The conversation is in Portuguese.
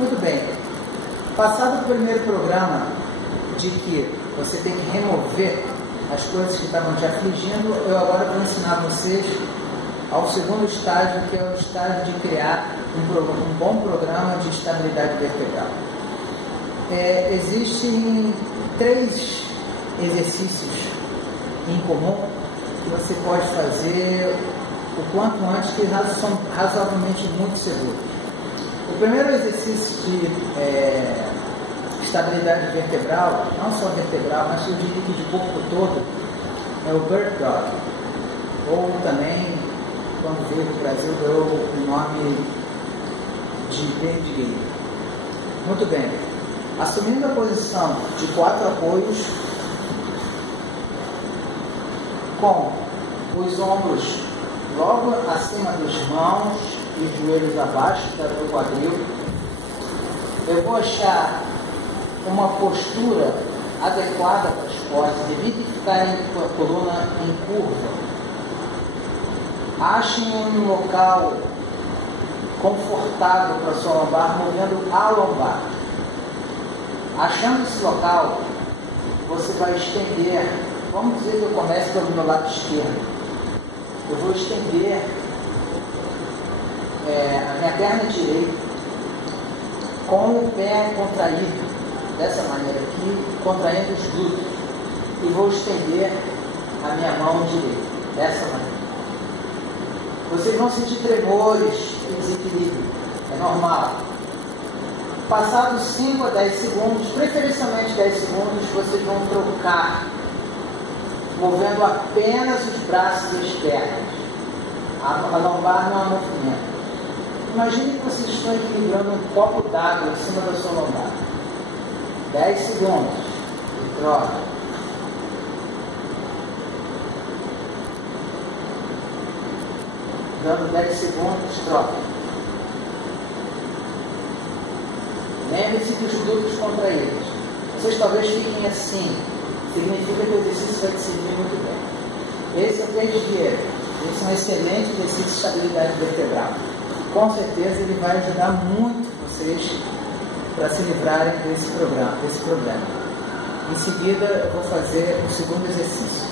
Muito bem. Passado o primeiro programa de que você tem que remover as coisas que estavam te afligindo, eu agora vou ensinar vocês ao segundo estágio, que é o estágio de criar um bom programa de estabilidade vertebral. Existem 3 exercícios em comum que você pode fazer o quanto antes, que são razoavelmente muito seguros. O primeiro exercício de estabilidade vertebral, não só vertebral, mas eu diria que de corpo todo, é o Bird Dog, ou também, quando veio para o Brasil, deu o nome de perdigueiro. Muito bem. Assumindo a posição de 4 apoios, com os ombros logo acima das mãos e os joelhos abaixo do quadril, eu vou achar uma postura adequada para as costas, evite ficar com a coluna em curva. Ache um local confortável para a sua lombar, movendo a lombar. Achando esse local, você vai estender, vamos dizer que eu comece pelo meu lado esquerdo. Eu vou estender a minha perna direita com o pé contraído, dessa maneira aqui, contraindo os glúteos, e vou estender a minha mão direita, dessa maneira. Vocês vão sentir tremores e desequilíbrio, é normal. Passados 5 a 10 segundos, preferencialmente 10 segundos, vocês vão trocar, movendo apenas os braços e as pernas. A lombar não há movimento. Imagine que vocês estão equilibrando um copo d'água em cima da sua lombar. 10 segundos e troca. Dando 10 segundos, troca. Lembre-se que os glúteos contraídos. Vocês talvez fiquem assim. Significa que o exercício vai te servir muito bem. Esse é o perdigueiro. Esse é um excelente exercício de estabilidade vertebral. Com certeza ele vai ajudar muito vocês para se livrarem desse problema. Em seguida eu vou fazer o segundo exercício.